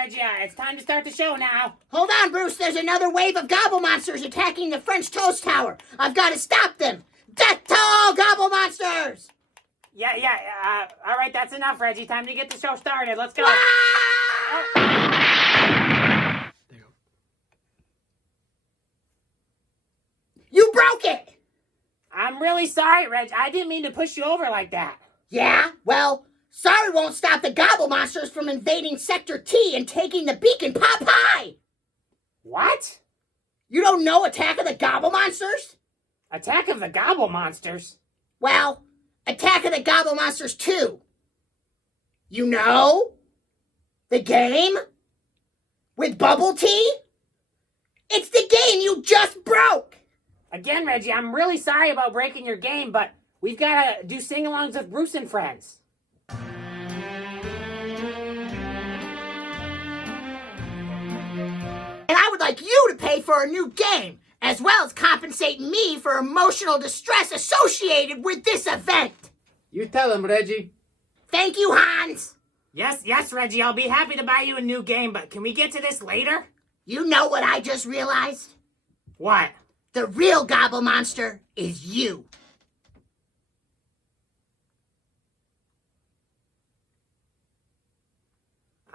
Reggie. It's time to start the show now. Hold on, Bruce. There's another wave of gobble monsters attacking the French toast tower. I've got to stop them. Death to all gobble monsters! Yeah. All right, that's enough, Reggie. Time to get the show started. Let's go. Ah! There you go. You broke it! I'm really sorry, Reg. I didn't mean to push you over like that. Yeah? Well, sorry won't stop the gobble monsters from invading Sector T and taking the beacon Pop High! What? You don't know Attack of the Gobble Monsters? Attack of the Gobble Monsters? Well, Attack of the Gobble Monsters 2. You know? The game? With bubble tea? It's the game you just broke! Again, Reggie, I'm really sorry about breaking your game, but we've got to do sing-alongs with Bruce and friends. And I would like you to pay for a new game, as well as compensate me for emotional distress associated with this event. You tell him, Reggie. Thank you, Hans. Yes, Reggie, I'll be happy to buy you a new game, but can we get to this later? You know what I just realized? What? The real gobble monster is you.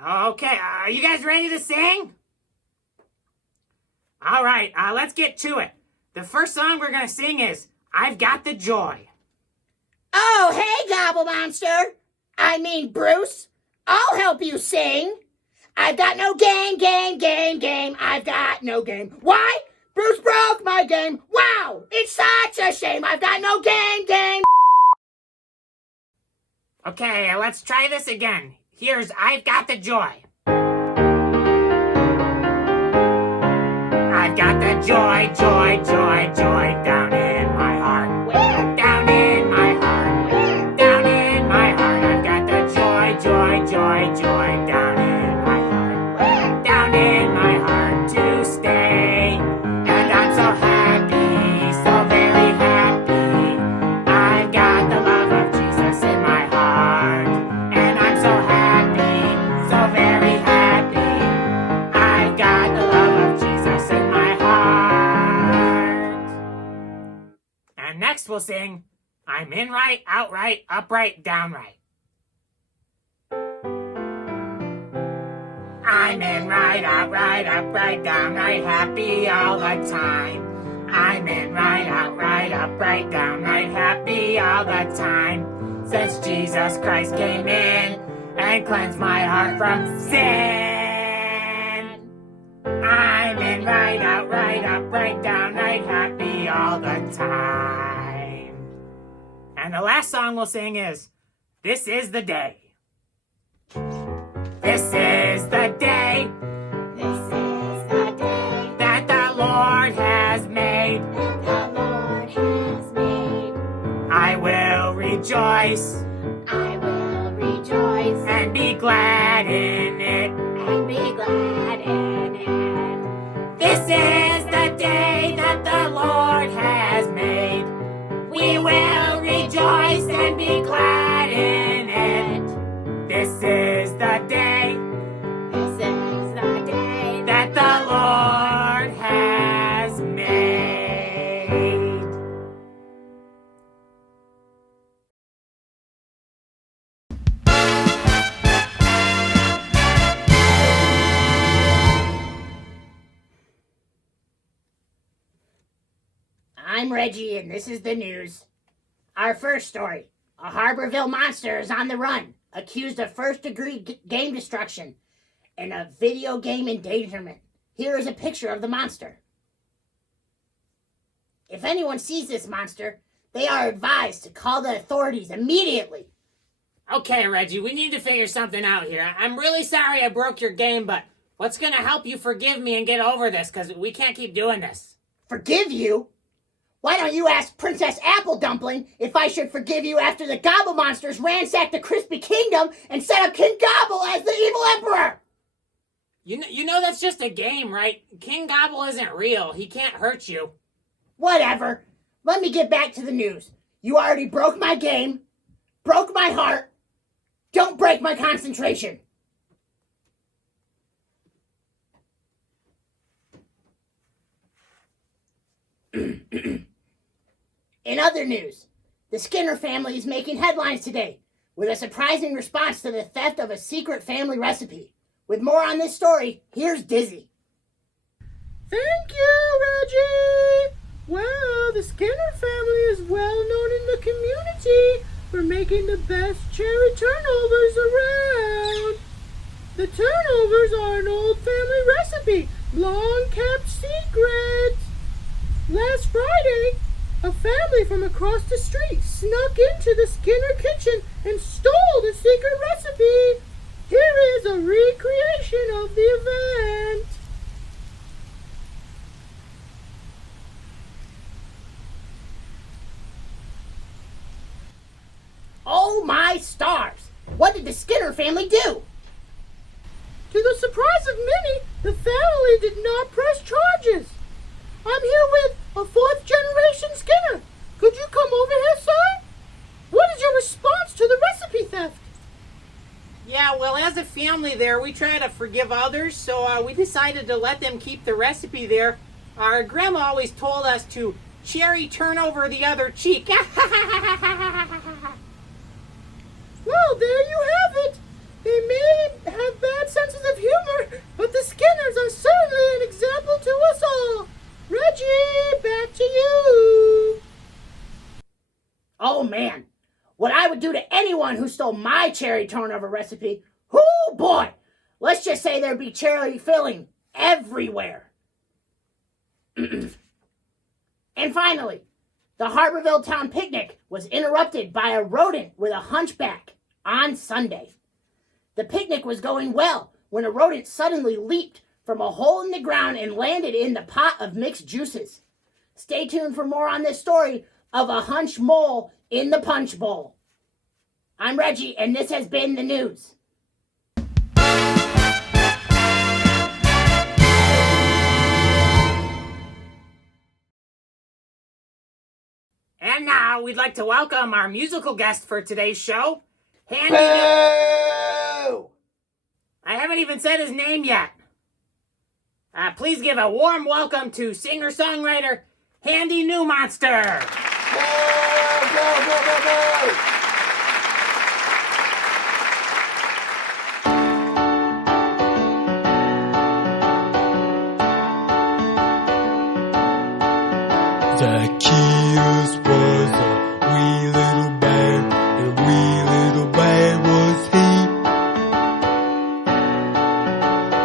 Okay, are you guys ready to sing? All right, let's get to it. The first song we're going to sing is I've Got the Joy. Oh, hey, gobble monster. I mean, Bruce. I'll help you sing. I've got no game. I've got no game. Why? Bruce broke my game. Wow, it's such a shame. I've got no game. Okay, let's try this again. Here's I've Got the Joy. I've got the joy down in my heart. Where? Down in my heart. Where? Down in my heart. I've got the joy down in my heart. Where? Down in my heart to stay. And I'm so happy, so very happy. I've got the love of Jesus in my heart. And I'm so happy, so very happy. I've got the love of Jesus in my heart. And next we'll sing, I'm in right, outright, upright, downright. I'm in right, outright, upright, downright, happy all the time. I'm in right, outright, upright, downright, happy all the time. Since Jesus Christ came in and cleansed my heart from sin. I'm in right, outright, upright, downright, happy all the time. And the last song we'll sing is, This is the Day. This is the day. This is the day That the Lord has made. that the Lord has made. I will rejoice I will rejoice and be glad in it. and be glad in it. This is the day that the Lord has made. We will rejoice and be glad in it. This is the day This is the day that the Lord has made. I'm Reggie, and this is the news. Our first story. A Harborville monster is on the run, accused of first-degree game destruction and a video game endangerment. Here is a picture of the monster. If anyone sees this monster, they are advised to call the authorities immediately. Okay, Reggie, we need to figure something out here. I'm really sorry I broke your game, but what's going to help you forgive me and get over this? Because we can't keep doing this. Forgive you? Why don't you ask Princess Apple Dumpling if I should forgive you after the Gobble Monsters ransacked the Crispy Kingdom and set up King Gobble as the evil emperor? You know that's just a game, right? King Gobble isn't real. He can't hurt you. Whatever. Let me get back to the news. You already broke my game, broke my heart. Don't break my concentration. In other news, the Skinner family is making headlines today with a surprising response to the theft of a secret family recipe. With more on this story, here's Dizzy. Thank you, Reggie! Well, the Skinner family is well known in the community for making the best cherry turnovers around. The turnovers are an old family recipe, long kept secret. Last Friday, a family from across the street snuck into the Skinner kitchen and stole the secret recipe. Here is a recreation of the event. Oh my stars! What did the Skinner family do? To the surprise of many, the family did not press charges. I'm here with a fourth-generation Skinner. Could you come over here, sir? What is your response to the recipe theft? Yeah, well, as a family there, we try to forgive others, so we decided to let them keep the recipe there. Our grandma always told us to cherry turn over the other cheek. Well, there you have it. They may have bad senses of humor, but the Skinners are certainly an example to us all. Reggie, back to you. Oh man, what I would do to anyone who stole my cherry turnover recipe, oh boy, let's just say there'd be cherry filling everywhere. And finally, the Harborville Town picnic was interrupted by a rodent with a hunchback on Sunday. The picnic was going well when a rodent suddenly leaped from a hole in the ground and landed in the pot of mixed juices. Stay tuned for more on this story of a hunch mole in the punch bowl. I'm Reggie, and this has been the news. And now we'd like to welcome our musical guest for today's show, Handy. Boo! I haven't even said his name yet. Please give a warm welcome to singer-songwriter Handy New Monster. Boo! Boo! Boo! Boo! Boo! Zacchaeus was a wee little bear, and a wee little bear was he.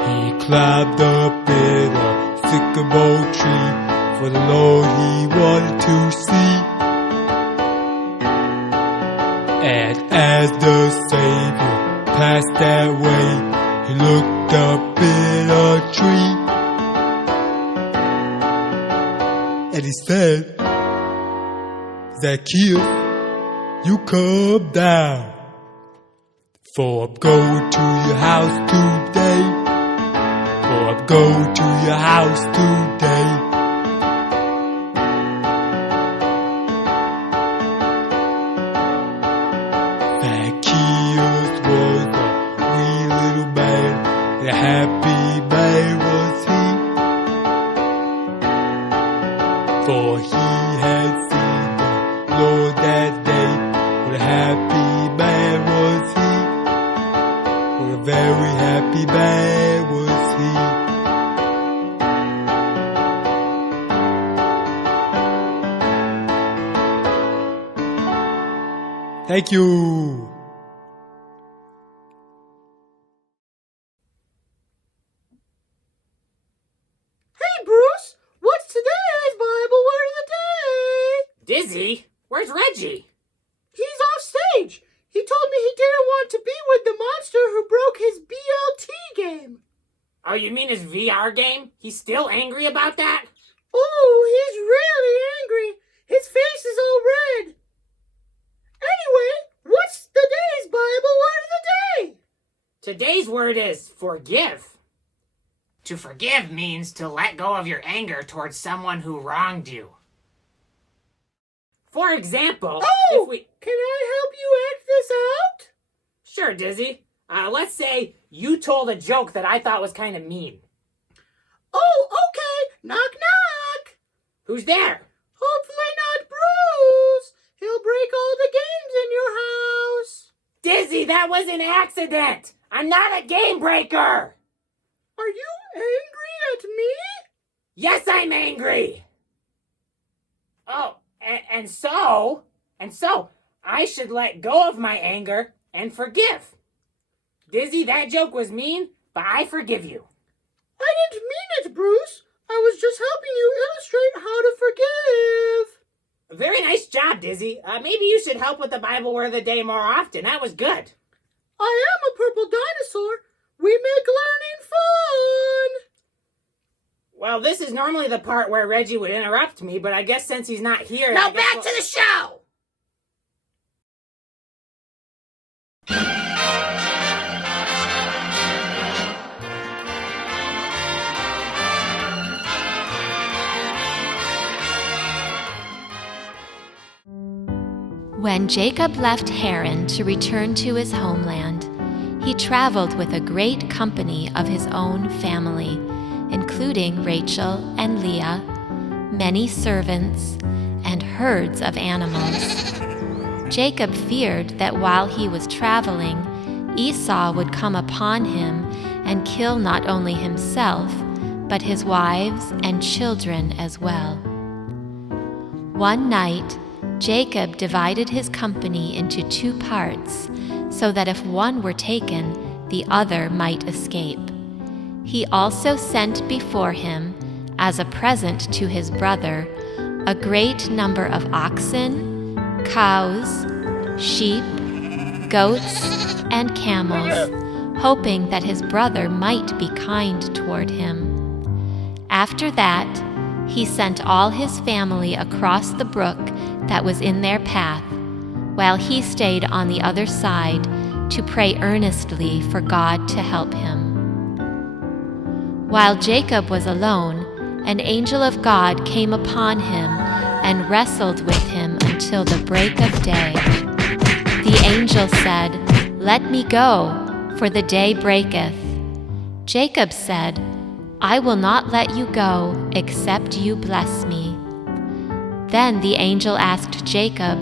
He climbed up in a sycamore tree, for the Lord he wanted to see. And as the Savior passed that way, he looked up in a tree. And he said, Zacchaeus, you come down, for I'm going to your house today. For I'm going to your house today. Zacchaeus was a wee little man, and a happy man was he. For he had seen the Lord that day. What a happy man was he. What a very happy man was he. Thank you. Hey, Bruce, what's today's Bible word of the day? Dizzy? Where's Reggie? He's off stage. He told me he didn't want to be with the monster who broke his BLT game. Oh, you mean his VR game? He's still angry about that? Oh, he's really angry. His face is all red. Anyway, what's today's Bible word of the day? Today's word is forgive. To forgive means to let go of your anger towards someone who wronged you. For example, Oh, if we... can I help you act this out? Sure, Dizzy. Let's say you told a joke that I thought was kind of mean. Oh, okay. Knock, knock. Who's there? Hopefully not Bruce. He'll break all the games in your house. Dizzy, that was an accident. I'm not a game breaker. Are you angry at me? Yes, I'm angry. Oh, and so, I should let go of my anger and forgive. Dizzy, that joke was mean, but I forgive you. I didn't mean it, Bruce. I was just helping you illustrate how to forgive. Very nice job, Dizzy. Maybe you should help with the Bible word of the day more often. That was good. I am a purple dinosaur. We make learning fun. Well, this is normally the part where Reggie would interrupt me, but I guess since he's not here... Now back to the show! When Jacob left Haran to return to his homeland, he traveled with a great company of his own family, including Rachel and Leah, many servants, and herds of animals. Jacob feared that while he was traveling, Esau would come upon him and kill not only himself, but his wives and children as well. One night, Jacob divided his company into 2 parts, so that if one were taken, the other might escape. He also sent before him, as a present to his brother, a great number of oxen, cows, sheep, goats, and camels, hoping that his brother might be kind toward him. After that, he sent all his family across the brook that was in their path, while he stayed on the other side to pray earnestly for God to help him. While Jacob was alone, an angel of God came upon him and wrestled with him until the break of day. The angel said, "Let me go, for the day breaketh." Jacob said, "I will not let you go, except you bless me." Then the angel asked Jacob,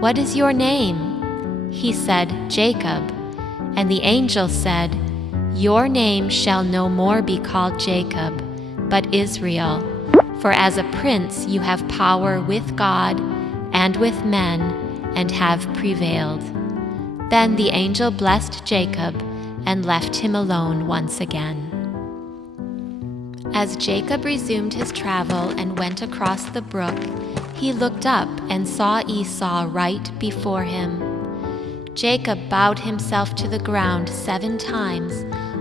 "What is your name?" He said, "Jacob." And the angel said, "Your name shall no more be called Jacob, but Israel, for as a prince you have power with God and with men, and have prevailed." Then the angel blessed Jacob and left him alone once again. As Jacob resumed his travel and went across the brook, he looked up and saw Esau right before him. Jacob bowed himself to the ground 7 times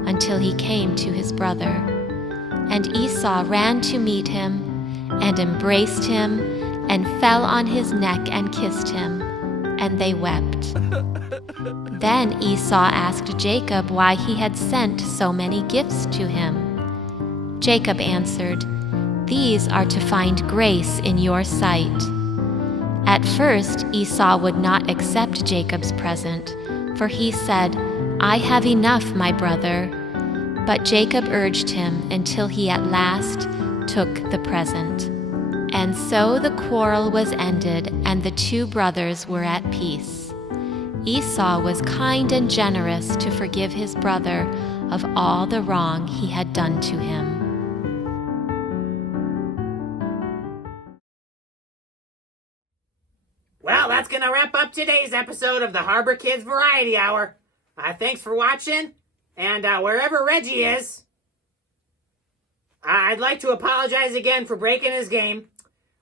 until he came to his brother. And Esau ran to meet him and embraced him and fell on his neck and kissed him, and they wept. Then Esau asked Jacob why he had sent so many gifts to him. Jacob answered, "These are to find grace in your sight." At first Esau would not accept Jacob's present, for he said, "I have enough, my brother." But Jacob urged him until he at last took the present. And so the quarrel was ended, and the 2 brothers were at peace. Esau was kind and generous to forgive his brother of all the wrong he had done to him. Well, that's going to wrap up today's episode of the Harbor Kids Variety Hour. Thanks for watching, and wherever Reggie is, I'd like to apologize again for breaking his game.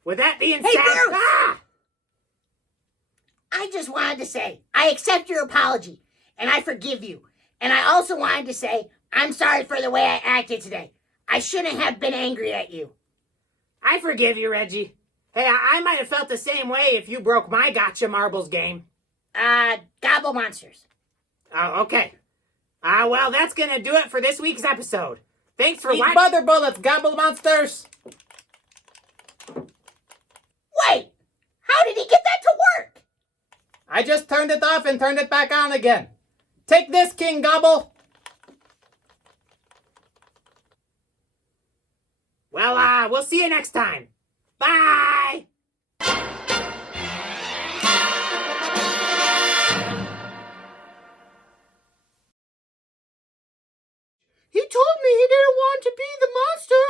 With that being Hey, said... Bruce! Ah! I just wanted to say, I accept your apology, and I forgive you. And I also wanted to say, I'm sorry for the way I acted today. I shouldn't have been angry at you. I forgive you, Reggie. Hey, I might have felt the same way if you broke my gotcha marbles game. Gobble monsters. Oh, okay. Well, that's going to do it for this week's episode. Thanks for Eat watching. butter bullets, gobble monsters. Wait! How did he get that to work? I just turned it off and turned it back on again. Take this, King Gobble. Well, we'll see you next time. Bye! He told me he didn't want to be the monster.